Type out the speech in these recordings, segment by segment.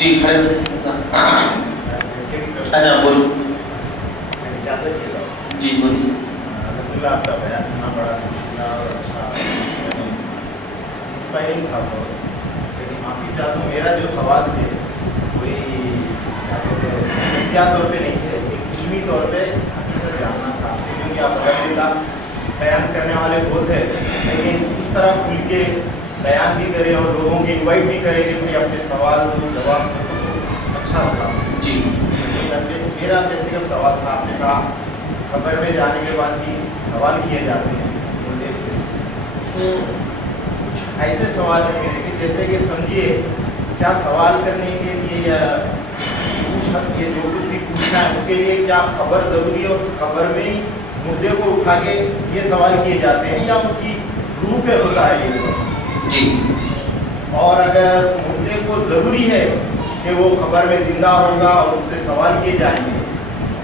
جی کھڑے اچھا بولو جی بولیے. الحمدللہ آپ کا بیان سنا بڑا مشکل اور اچھا انسپائرنگ تھا بہت. لیکن معافی چاہتا ہوں میرا جو سوال تھے کوئی احتیاط طور پہ نہیں تھے, ایک علمی طور پہ حقیقت جاننا تھا آپ سے, کیونکہ آپ الحمدللہ بیان کرنے والے بہت ہیں لیکن اس طرح کھل کے بیان بھی کریں اور لوگوں کی انوائٹ بھی کریں کہ بھائی اپنے سوال جواب اچھا ہوگا. جی میرا بیسیکل سوال تھا, آپ نے کہا قبر میں جانے کے بعد بھی سوال کیے جاتے ہیں مردے سے, تو کچھ ایسے سوال ہیں میرے کہ جیسے کہ سمجھیے کیا سوال کرنے کے لیے یا یہ جو کچھ بھی پوچھنا ہے اس کے لیے کیا خبر ضروری ہے, اور اس خبر میں ہی مردے کو اٹھا کے یہ سوال کیے جاتے ہیں یا اس کی روح پہ ہوتا ہے یہ سب؟ جی. اور اگر مردے کو ضروری ہے کہ وہ خبر میں زندہ ہوگا اور اس سے سوال کیے جائیں گے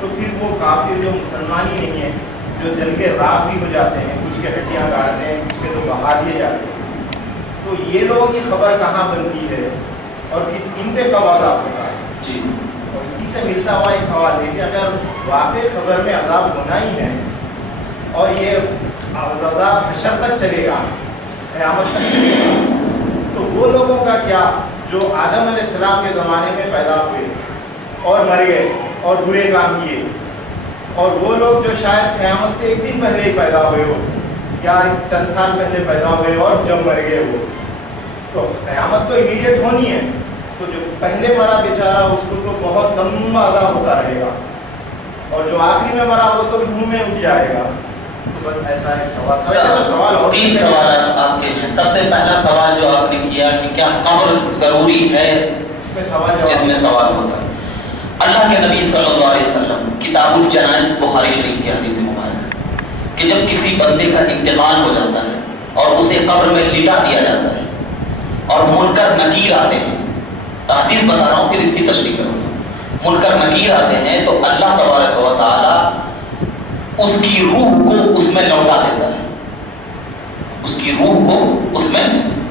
تو پھر وہ کافر جو مسلمان ہی نہیں ہے, جو جل کے راکھ بھی ہو جاتے ہیں, کچھ کے ہڈیاں گاڑتے ہیں, کچھ کے تو بہا دیے جاتے ہیں, تو یہ لوگوں کی خبر کہاں بنتی ہے اور پھر ان پہ کب عذاب ہوتا ہے؟ جی. اور اسی سے ملتا ہوا ایک سوال ہے کہ اگر واقعی خبر میں عذاب ہونا ہی ہے اور یہ عذاب حشر تک چلے گا, قیامت تک چلے گا, تو وہ لوگوں کا کیا جو آدم علیہ السلام کے زمانے میں پیدا ہوئے اور مر گئے اور برے کام کیے, اور وہ لوگ جو شاید قیامت سے ایک دن پہلے ہی پیدا ہوئے ہو یا چند سال پہلے پیدا ہوئے اور جب مر گئے ہو, تو قیامت تو امیڈیٹ ہونی ہے, تو جو پہلے مرا بیچارہ اس کو تو بہت لمبا عذاب ہوتا رہے گا, اور جو آخری میں مرا وہ تو منہ میں اٹھ جائے گا. تو بس ایسا ایک سوال تھا. سوال اور تین سوالات آپ کے ہیں. سب سے پہلا سوال جو آپ نے کیا کہ کیا قبر ضروری ہے جس میں سوال ہوتا ہے. اللہ کے نبی صلی اللہ علیہ وسلم کتاب الجنائز بخاری شریف کی حدیث مبارک کہ جب کسی بندے کا انتقال ہو جاتا ہے اور اسے قبر میں لٹا دیا جاتا ہے اور منکر نکیر آتے ہیں, حدیث بتا رہا ہوں پھر اس کی تشریح کروں گا, منکر نکیر آتے ہیں تو اللہ تبارک و تعالی اس کی روح کو اس میں لوٹا دیتا ہے, اس کی روح کو اس میں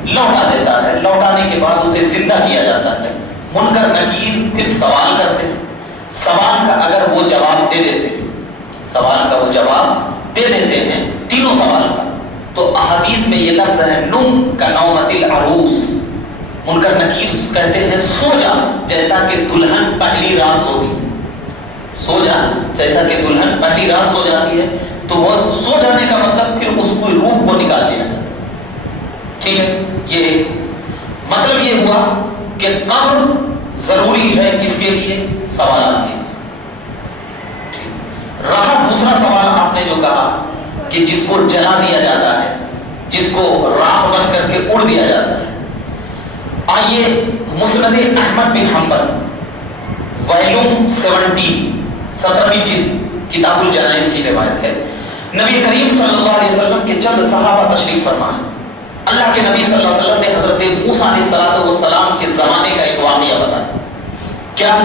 لوٹا دیتا ہے. لوٹانے کے بعد اسے زندہ کیا جاتا ہے. منکر نکیر پھر سوال کرتے ہیں, سوال کا اگر وہ جواب دے دیتے ہیں, سوال کا وہ جواب دے دیتے ہیں تینوں سوال کا, تو احادیث میں یہ لفظ ہے نم کا نومت العروس. منکر نکیر کہتے ہیں سو جا جیسا کہ دلہن پہلی رات سوتی, سو جا جیسا کہ دلہن پہلی رات سو جاتی ہے, تو وہ سو جانے کا مطلب پھر اس کو روح کو نکال دیا. ٹھیک ہے, یہ مطلب یہ ہوا کہ قبر ضروری ہے کس کے لیے؟ سوالات کے. رہا دوسرا سوال آپ نے جو کہا کہ جس کو جلا دیا جاتا ہے, جس کو راکھ بن کر کے اڑ دیا جاتا ہے. آئیے مسند احمد بن حنبل ویلوم 70 جلد کتاب الجنائز کی روایت ہے. نبی کریم صلی اللہ علیہ وسلم کے چند صحابہ تشریف فرما ہے. اللہ کے نبی صلی اللہ علیہ وسلم نے حضرت موسیٰ علیہ السلام کے زمانے کا ایک واقعہ بتایا. کیا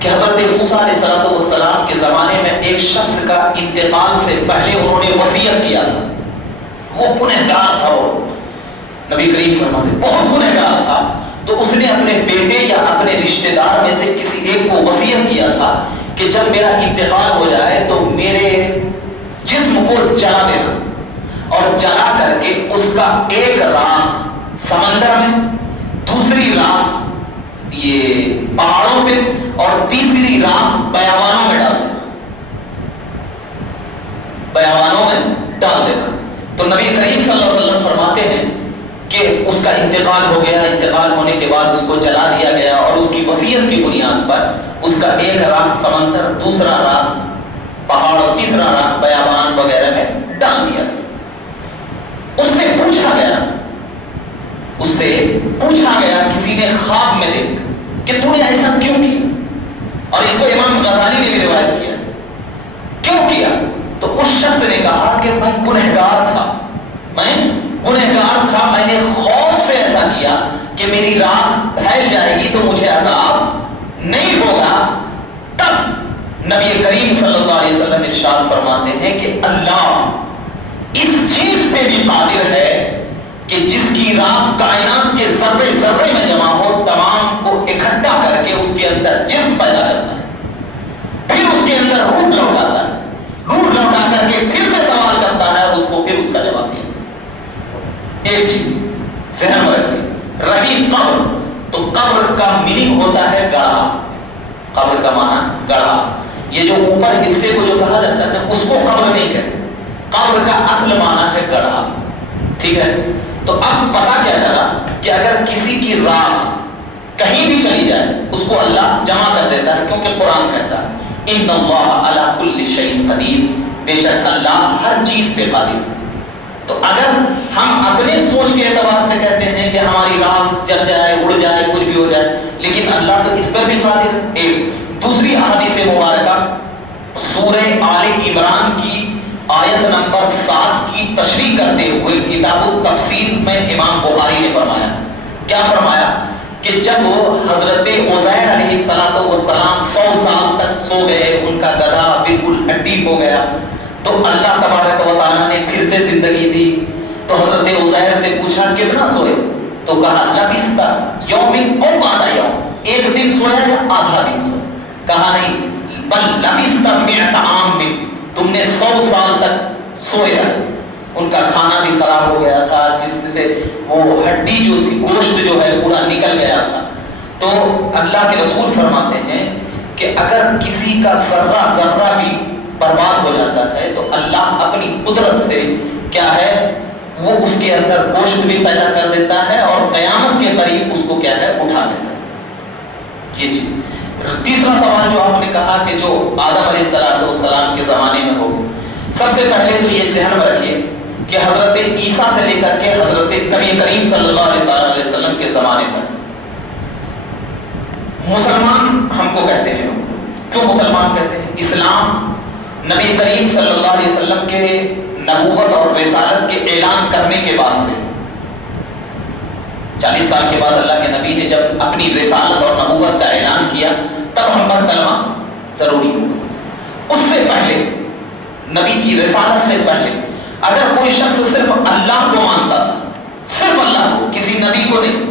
کہ حضرت موسیٰ علیہ السلام کے زمانے میں ایک شخص کا انتقال سے پہلے انہوں نے وصیت کیا تھا. وہ گنہگار تھا, وہ نبی کریم فرماتے بہت گنہگار تھا, تو اس نے اپنے بیٹے یا اپنے رشتہ دار میں سے کسی ایک کو وصیت کیا تھا کہ جب میرا انتقال ہو جائے تو میرے جسم کو جلا دینا, اور جلا کر کے اس کا ایک راکھ سمندر میں, دوسری راکھ یہ پہاڑوں پہ, اور تیسری راکھ بیابانوں میں ڈال دینا, بیابانوں میں ڈال دینا. تو نبی کریم صلی اللہ علیہ وسلم فرماتے ہیں کہ اس کا انتقال ہو گیا, انتقال ہونے کے بعد اس کو جلا دیا گیا, اور اس کی وصیت کی بنیاد پر اس کا ایک راکھ سمندر, دوسرا راکھ پہاڑ اور تیسرا راکھ بیابان وغیرہ میں ڈال دیا. اس سے پوچھا گیا کسی نے خواب میں دیکھ کہ تو نے ایسا کیوں کیا, اور اس کو امام غزالی نے بھی روایت کیا, کیوں کیا؟ تو اس شخص نے کہا کہ میں گنہگار تھا, میں نے خوف سے ایسا کیا کہ میری راکھ پھیل جائے گی تو مجھے عذاب نہیں ہوگا. تب نبی کریم صلی اللہ علیہ وسلم ارشاد فرماتے ہیں کہ اللہ اس چیز پہ بھی قادر ہے کہ جس کی راکھ کائنات کے ذرے ذرے میں جمع ہو, تمام کو اکٹھا کر اندر جسم پیدا کرتا ہے، پھر اس کے اندر روح لوٹاتا ہے، روح لوٹا کر کے پھر سے سوال کرتا ہے اور اس کو پھر اس کا جواب دیتا ہے۔ ایک چیز ذہن میں رکھیے، رہی قبر، تو قبر کا میننگ ہوتا ہے گڑھا، قبر کا معنی گڑھا، یہ جو اوپر حصے کو جو کہا جاتا ہے نا اس کو قبر نہیں کہتے، قبر کا اصل معنی ہے گڑھا، ٹھیک ہے؟ تو اب پتا کیا چلا کہ اگر کسی کی راہ کہیں بھی چلی جائے اس کو اللہ جمع کر دیتا ہے، کیونکہ قرآن کہتا ہے ان اللہ علی کل شیء قدیر، بے شک اللہ ہر چیز پہ قادر ہے۔ تو اگر ہم اپنے سوچ کے اعتبار سے کہتے ہیں کہ ہماری راہ جل جائے، اڑ جائے، کچھ بھی ہو جائے، لیکن اللہ تو اس پر بھی قادر ہے۔ ایک دوسری احادیث مبارکہ سورہ آل عمران کی آیت نمبر 7 کی تشریح کرتے ہوئے کتاب التفسیر میں امام بخاری نے فرمایا، کیا فرمایا کہ جب حضرت عزیر علیہ السلام 100 سال تک سو گئے، ان کا گدھا بالکل ہڈی ہو گیا، تو اللہ تبارک و تعالیٰ نے پھر سے زندگی دی۔ تو حضرت عزیر سے پوچھا کتنا سوئے؟ تو کہا لبثت یوم او بعض یوم، ایک دن سویا یا آدھا دن سویا؟ کہا نہیں، بل لبثت 100 عام، تم نے 100 سال تک سویا۔ ان کا کھانا بھی خراب ہو گیا تھا، جس سے وہ ہڈی جو تھی، گوشت جو ہے پورا نکل گیا تھا۔ تو اللہ کے رسول فرماتے ہیں کہ اگر کسی کا ذرہ ذرہ بھی برباد ہو جاتا ہے تو اللہ اپنی قدرت سے کیا ہے وہ اس کے اندر گوشت بھی پیدا کر دیتا ہے اور قیامت کے قریب اس کو کیا ہے اٹھا دیتا ہے۔ یہ چیز۔ تیسرا سوال جو آپ نے کہا کہ جو آدم علیہ السلام کے زمانے میں ہو، سب سے پہلے تو یہ ذہن میں رکھیے کہ حضرت عیسیٰ سے لے کر کے حضرت نبی کریم صلی اللہ علیہ وسلم کے زمانے میں مسلمان ہم کو کہتے ہیں، کیوں مسلمان کہتے ہیں؟ اسلام نبی کریم صلی اللہ علیہ وسلم کے نبوت اور رسالت کے اعلان کرنے کے بعد سے 40 سال کے بعد اللہ کے نبی نے جب اپنی رسالت اور نبوت کا اعلان کیا تب ہم پر کلمہ ضروری ہو۔ اس سے پہلے نبی کی رسالت سے پہلے اگر کوئی شخص صرف اللہ کو مانتا تھا، صرف اللہ کو، کسی نبی کو نہیں،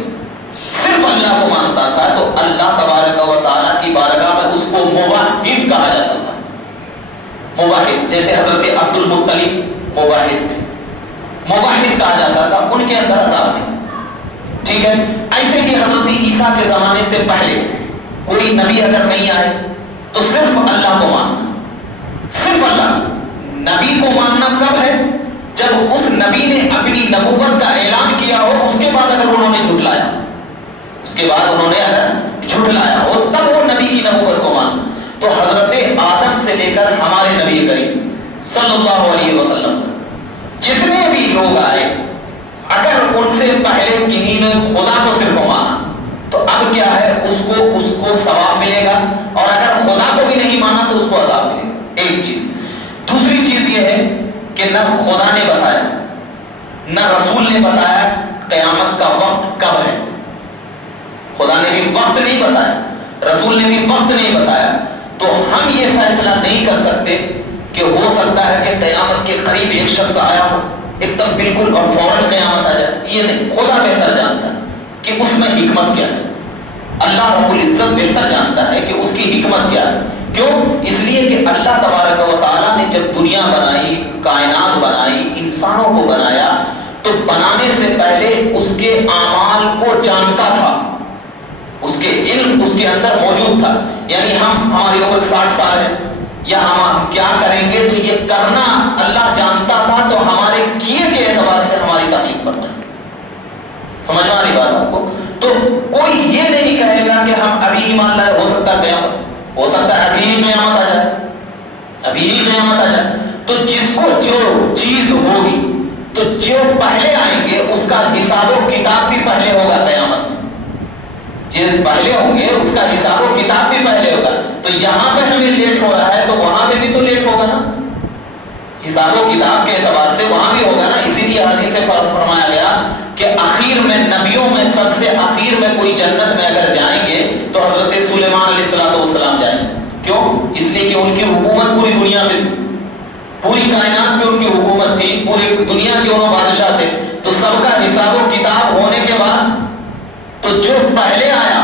صرف اللہ کو مانتا تھا، تو اللہ تبارک و تعالیٰ کی بارگاہ میں اس کو موحد کہا جاتا تھا۔ موحد، جیسے حضرت عبد المطلب موحد تھے، موحد کہا جاتا تھا، ان کے اندر عذاب نہیں، ٹھیک ہے؟ ایسے ہی حضرت عیسیٰ کے زمانے سے پہلے کوئی نبی اگر نہیں آئے تو صرف اللہ کو ماننا، صرف اللہ۔ نبی کو ماننا کب ہے؟ جب اس نبی نے اپنی نبوت کا اعلان کیا ہو، اس کے بعد اگر انہوں نے جھٹلایا، اس کے بعد انہوں نے اگر جھٹلایا ہو تب وہ نبی کی نبوت کو ماننا۔ تو حضرت آدم سے لے کر ہمارے نبی کریم صلی اللہ علیہ وسلم جتنے بھی لوگ آئے، اگر ان سے پہلے کنہیں نے خدا کو صرف مانا تو اب کیا ہے اس کو ثواب ملے گا، اور اگر خدا کو بھی نہیں مانا تو اس کو عذاب ملے گا۔ ایک چیز۔ دوسری چیز یہ ہے کہ نہ خدا نے بتایا نہ رسول نے بتایا قیامت کا وقت کب ہے۔ خدا نے بھی وقت نہیں بتایا، رسول نے بھی وقت نہیں بتایا، تو ہم یہ فیصلہ نہیں کر سکتے کہ ہو سکتا ہے کہ قیامت کے قریب ایک شخص آیا ہو ایک دم بالکل اور فوراً قیامت آ جائے، یہ نہیں۔ خدا بہتر جانتا ہے کہ اس میں حکمت کیا ہے، اللہ رب العزت بہتر جانتا ہے کہ اس کی حکمت کیا ہے۔ کیوں؟ اس لیے کہ اللہ تبارک و تعالیٰ نے جب دنیا بنائی، کائنات بنائی، انسانوں کو بنایا، تو بنانے سے پہلے اس کے اعمال کو جانتا تھا، اس کے علم اس کے اندر موجود تھا۔ یعنی ہماری عمر 60 سال ہے یا ہم کیا کریں گے تو یہ کرنا اللہ جانتا تھا، تو ہمارے کیے کے اعتبار سے ہماری تکلیف کرنا ہے۔ سمجھ میں آ رہی بات آپ کو؟ تو کوئی یہ نہیں کہے گا کہ ہم ابھی ایمان لائے، ہو سکتا ہے قیامت، ہو سکتا ہے ابھی ہی قیامت آ جائے، ابھی ہی قیامت آ جائے۔ تو جس کو جو چیز ہوگی، تو جو پہلے آئیں گے اس کا حساب و کتاب بھی پہلے ہوگا قیامت میں، جس پہلے ہوں گے اس کا حساب و کتاب بھی پہلے ہوگا۔ تو یہاں پہ ہمیں لیٹ ہو رہا ہے تو وہاں پہ بھی تو لیٹ ہوگا نا، حساب و کتاب کے اعتبار سے وہاں بھی ہوگا نا۔ اسی لیے حدیث سے فرمایا گیا کہ آخر میں نبیوں میں سب سے آخر میں کوئی جنت میں اگر جائیں گے تو حضرت سلیمان علیہ السلام جائیں گے۔ کیوں؟ اس لیے کہ ان کی حکومت پوری دنیا میں، پوری کائنات میں ان کی حکومت تھی، پوری دنیا کے انہوں بادشاہ تھے، تو سب کا حساب و کتاب ہونے کے بعد تو جو پہلے آیا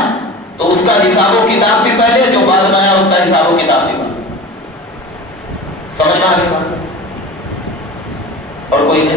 تو اس کا کا حساب و کتاب بھی پہلے، جو بعد میں آیا اس کا حساب و کتاب بھی بعد۔ سمجھ میں آ گئی بات؟ اور کوئی ہے؟